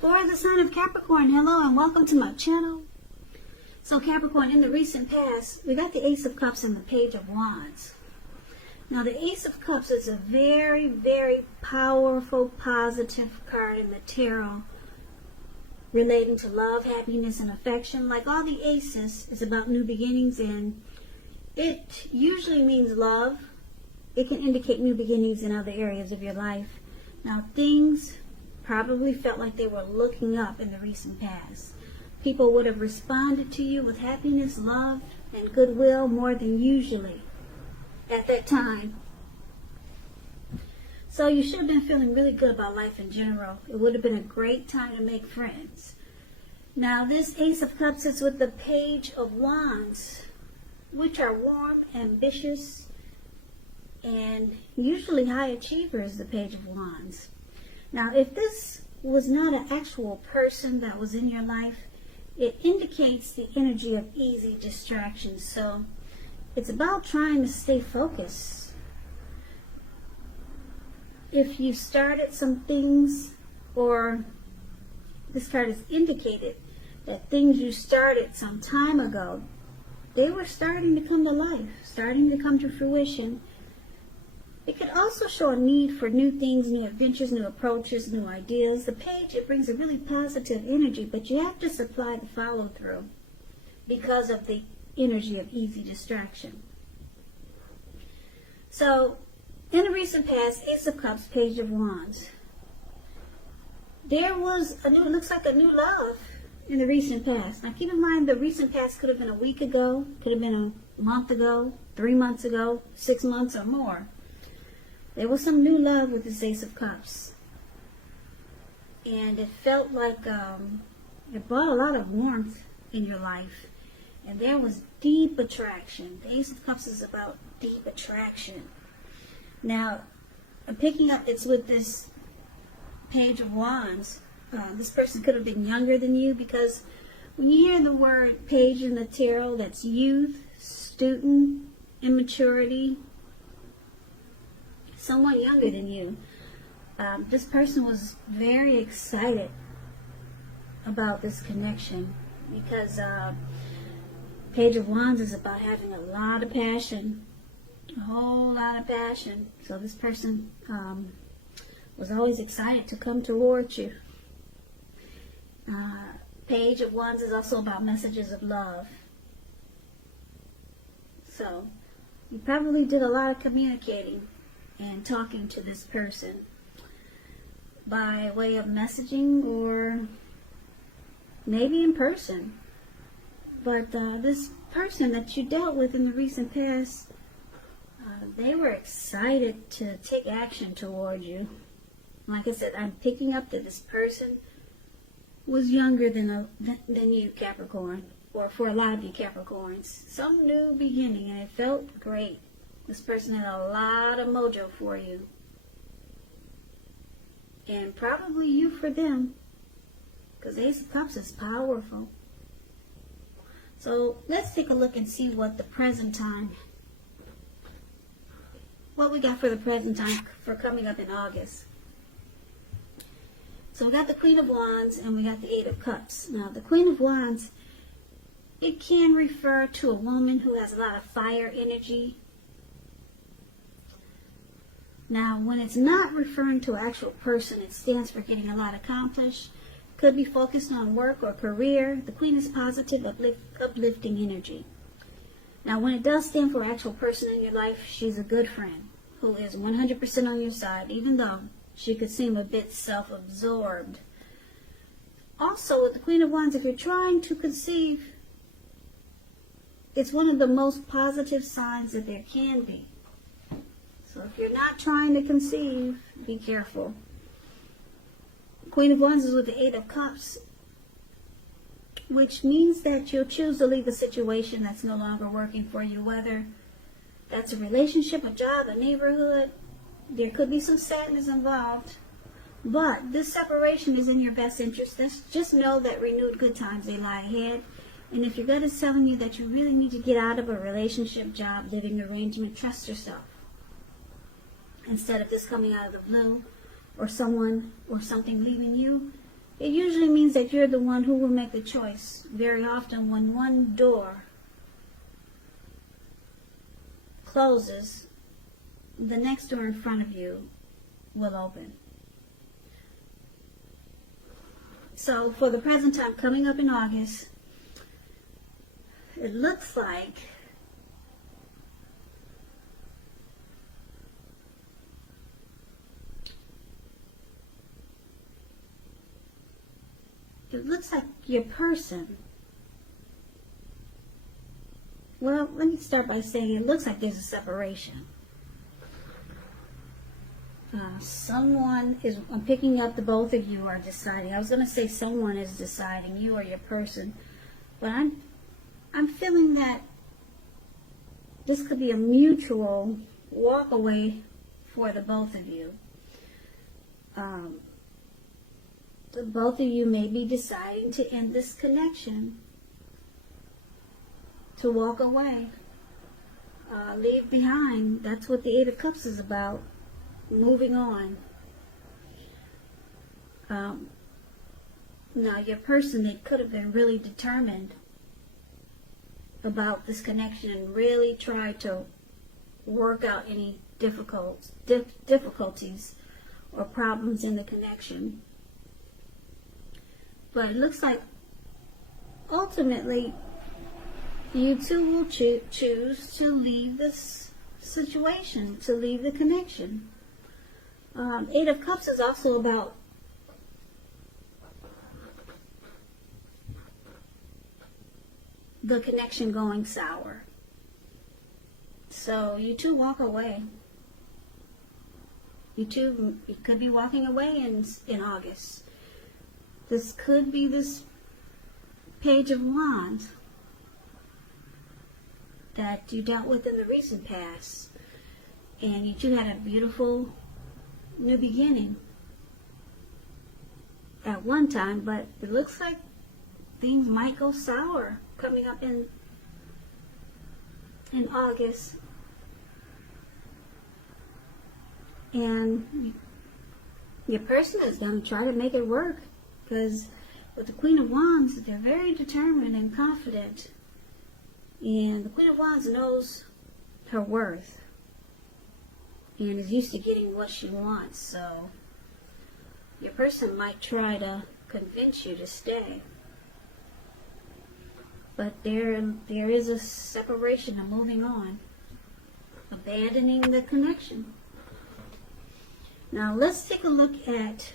For the sign of Capricorn, hello and welcome to my channel. So Capricorn, in the recent past, we got the Ace of Cups and the Page of Wands. Now the Ace of Cups is a very, very powerful, positive card in the tarot relating to love, happiness, and affection. Like all the aces, it's about new beginnings, and it usually means love. It can indicate new beginnings in other areas of your life. Now things probably felt like they were looking up in the recent past. People would have responded to you with happiness, love, and goodwill more than usually at that time. So you should have been feeling really good about life in general. It would have been a great time to make friends. Now this Ace of Cups is with the Page of Wands, which are warm, ambitious, and usually high achievers, the Page of Wands. Now, if this was not an actual person that was in your life, it indicates the energy of easy distractions. So it's about trying to stay focused. If you started some things, or this card has indicated that things you started some time ago, they were starting to come to life, starting to come to fruition. It could also show a need for new things, new adventures, new approaches, new ideas. The Page, it brings a really positive energy, but you have to supply the follow-through because of the energy of easy distraction. So, in the recent past, Ace of Cups, Page of Wands, there was it looks like a new love in the recent past. Now keep in mind, the recent past could have been a week ago, could have been a month ago, 3 months ago, 6 months or more. There was some new love with this Ace of Cups. And it felt like it brought a lot of warmth in your life. And there was deep attraction. The Ace of Cups is about deep attraction. Now, I'm picking up, it's with this Page of Wands. This person could have been younger than you, because when you hear the word page in the tarot, that's youth, student, immaturity, someone younger than you. This person was very excited about this connection, because Page of Wands is about having a lot of passion, a whole lot of passion. So this person was always excited to come towards you. Page of Wands is also about messages of love. So you probably did a lot of communicating and talking to this person by way of messaging, or maybe in person. But this person that you dealt with in the recent past, they were excited to take action toward you. Like I said, I'm picking up that this person was younger than you, Capricorn, or for a lot of you Capricorns. Some new beginning, and it felt great. This person had a lot of mojo for you. And probably you for them, because Ace of Cups is powerful. So let's take a look and see what the present time, what we got for the present time for coming up in August. So we got the Queen of Wands and we got the Eight of Cups. Now the Queen of Wands, it can refer to a woman who has a lot of fire energy. Now, when it's not referring to an actual person, it stands for getting a lot accomplished. Could be focused on work or career. The Queen is positive, uplifting energy. Now, when it does stand for an actual person in your life, she's a good friend who is 100% on your side, even though she could seem a bit self-absorbed. Also, with the Queen of Wands, if you're trying to conceive, it's one of the most positive signs that there can be. So if you're not trying to conceive, be careful. Queen of Wands is with the Eight of Cups, which means that you'll choose to leave a situation that's no longer working for you, whether that's a relationship, a job, a neighborhood. There could be some sadness involved, but this separation is in your best interest. Just know that renewed good times, they lie ahead. And if your gut is telling you that you really need to get out of a relationship, job, living arrangement, trust yourself. Instead of this coming out of the blue, or someone or something leaving you, it usually means that you're the one who will make the choice. Very often when one door closes, the next door in front of you will open. So for the present time coming up in August, it looks like your person, well, let me start by saying it looks like there's a separation. Someone is, I'm picking up the both of you are deciding. I was going to say someone is deciding, you or your person, but I'm feeling that this could be a mutual walk away for the both of you. The both of you may be deciding to end this connection, to walk away, leave behind. That's what the Eight of Cups is about. Moving on. Now your person, they could have been really determined about this connection and really tried to work out any difficulties or problems in the connection. But it looks like ultimately you two will choose to leave this situation, to leave the connection. Eight of Cups is also about the connection going sour. So you two walk away. You could be walking away in August. This could be this Page of Wands that you dealt with in the recent past. And you two had a beautiful new beginning at one time, but it looks like things might go sour coming up in August. And your person is going to try to make it work, because with the Queen of Wands, they're very determined and confident, and the Queen of Wands knows her worth and is used to getting what she wants. So your person might try to convince you to stay, but there is a separation, a moving on, abandoning the connection. Now let's take a look at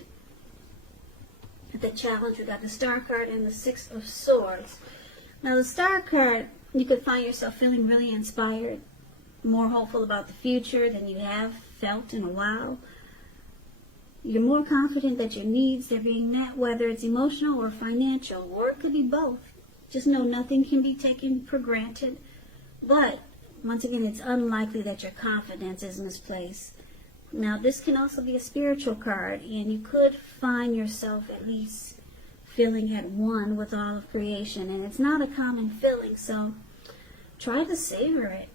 the challenge. We got the Star card and the Six of Swords. Now the Star card, you could find yourself feeling really inspired, more hopeful about the future than you have felt in a while. You're more confident that your needs are being met, whether it's emotional or financial, or it could be both. Just know nothing can be taken for granted. But once again, it's unlikely that your confidence is misplaced. Now this can also be a spiritual card, and you could find yourself at least feeling at one with all of creation, and it's not a common feeling, so try to savor it.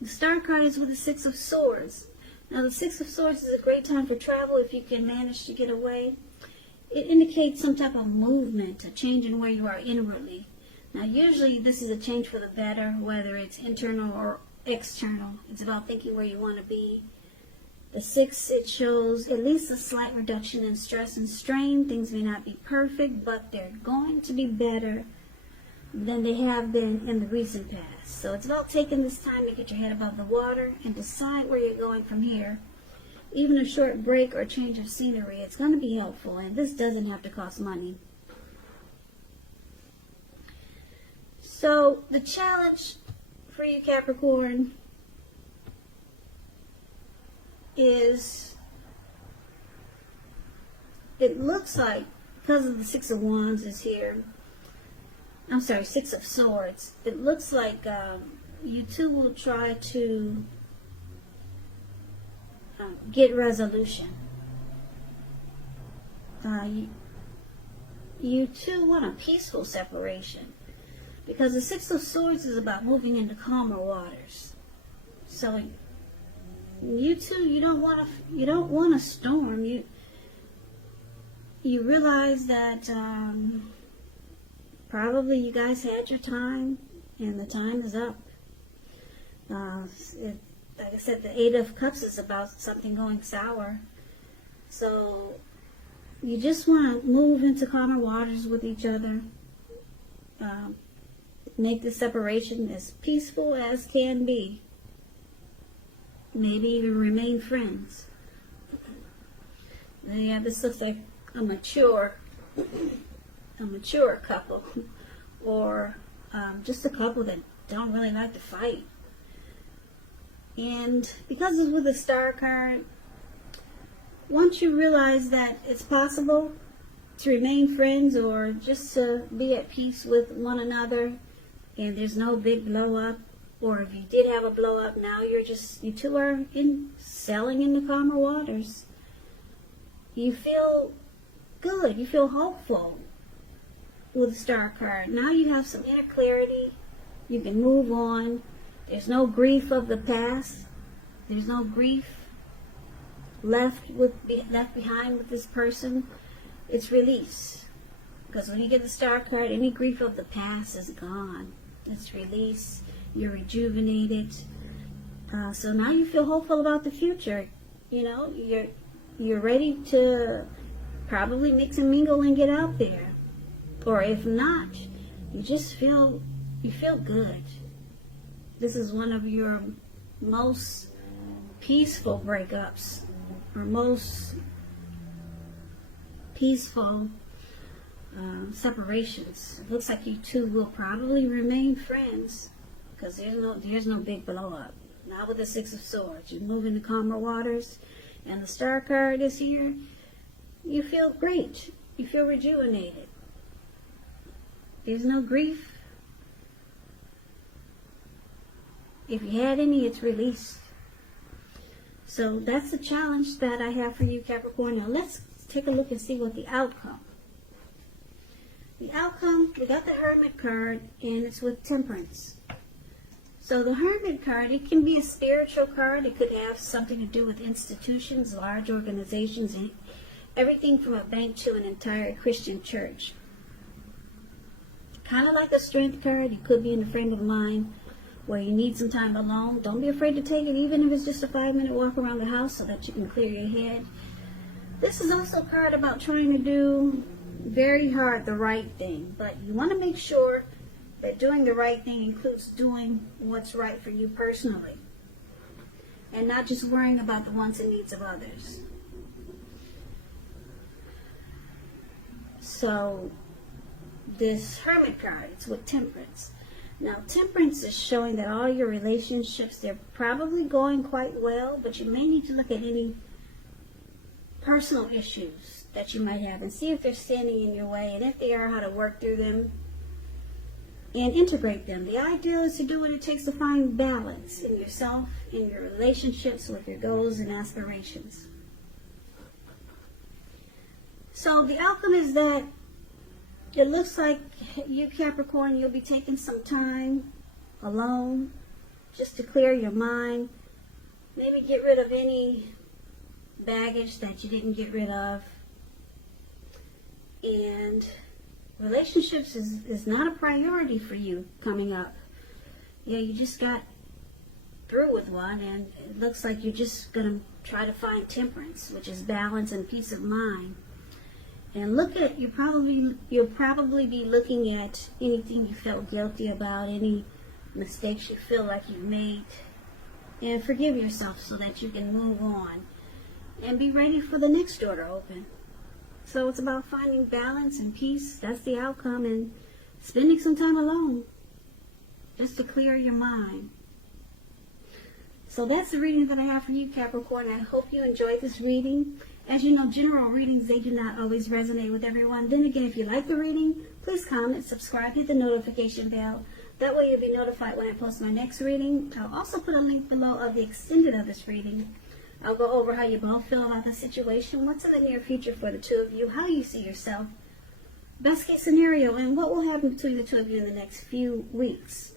The Star card is with the Six of Swords. Now the Six of Swords is a great time for travel if you can manage to get away. It indicates some type of movement, a change in where you are inwardly. Now usually this is a change for the better, whether it's internal or external. It's about thinking where you want to be. The Six, it shows at least a slight reduction in stress and strain. Things may not be perfect, but they're going to be better than they have been in the recent past. So it's about taking this time to get your head above the water and decide where you're going from here. Even a short break or change of scenery, it's going to be helpful, and this doesn't have to cost money. So the challenge for you, Capricorn, is, it looks like, because of the Six of Wands is here, I'm sorry, Six of Swords, it looks like you two will try to get resolution. You two want a peaceful separation, because the Six of Swords is about moving into calmer waters. So you two, you don't want a storm. You you realize that probably you guys had your time, and the time is up. Like I said, the Eight of Cups is about something going sour. So you just want to move into calmer waters with each other. Make the separation as peaceful as can be. Maybe even remain friends. Yeah, this looks like a mature couple, or just a couple that don't really like to fight. And because it's with the Star card, once you realize that it's possible to remain friends or just to be at peace with one another, and there's no big blow up, or if you did have a blow up, now you two are sailing in the calmer waters. You feel good, you feel hopeful with the Star card. Now you have some inner clarity, you can move on. There's no grief of the past. There's no grief left behind with this person. It's release. Because when you get the Star card, any grief of the past is gone. It's release. You're rejuvenated. So now you feel hopeful about the future. You know, you're ready to probably mix and mingle and get out there. Or if not, you feel good. This is one of your most peaceful breakups, or most peaceful separations. It looks like you two will probably remain friends, because there's no big blow up. Now with the Six of Swords, you move into calmer waters, and the Star card is here. You feel great. You feel rejuvenated. There's no grief. If you had any, it's released. So that's the challenge that I have for you, Capricorn. Now let's take a look and see what the outcome. The outcome, we got the Hermit card, and it's with Temperance. So the Hermit card, it can be a spiritual card. It could have something to do with institutions, large organizations, and everything from a bank to an entire Christian church. Kind of like a Strength card. It could be in a frame of mind where you need some time alone. Don't be afraid to take it, even if it's just a 5-minute walk around the house so that you can clear your head. This is also a card about trying to do very hard the right thing, but you want to make sure that doing the right thing includes doing what's right for you personally, and not just worrying about the wants and needs of others. So this Hermit card, it's with Temperance. Now, Temperance is showing that all your relationships, they're probably going quite well, but you may need to look at any personal issues that you might have and see if they're standing in your way, and if they are, how to work through them and integrate them. The idea is to do what it takes to find balance in yourself, in your relationships, with your goals and aspirations. So the outcome is that it looks like you, Capricorn, you'll be taking some time alone just to clear your mind. Maybe get rid of any baggage that you didn't get rid of. And relationships is not a priority for you coming up. Yeah, you just got through with one, and it looks like you're just going to try to find temperance, which is balance and peace of mind. And you'll probably be looking at anything you felt guilty about, any mistakes you feel like you've made, and forgive yourself so that you can move on and be ready for the next door to open. So it's about finding balance and peace. That's the outcome, and spending some time alone just to clear your mind. So that's the reading that I have for you, Capricorn. I hope you enjoyed this reading. As you know, general readings, they do not always resonate with everyone. Then again, if you like the reading, please comment, subscribe, hit the notification bell. That way you'll be notified when I post my next reading. I'll also put a link below of the extended of this reading. I'll go over how you both feel about the situation, what's in the near future for the two of you, how you see yourself, best case scenario, and what will happen between the two of you in the next few weeks.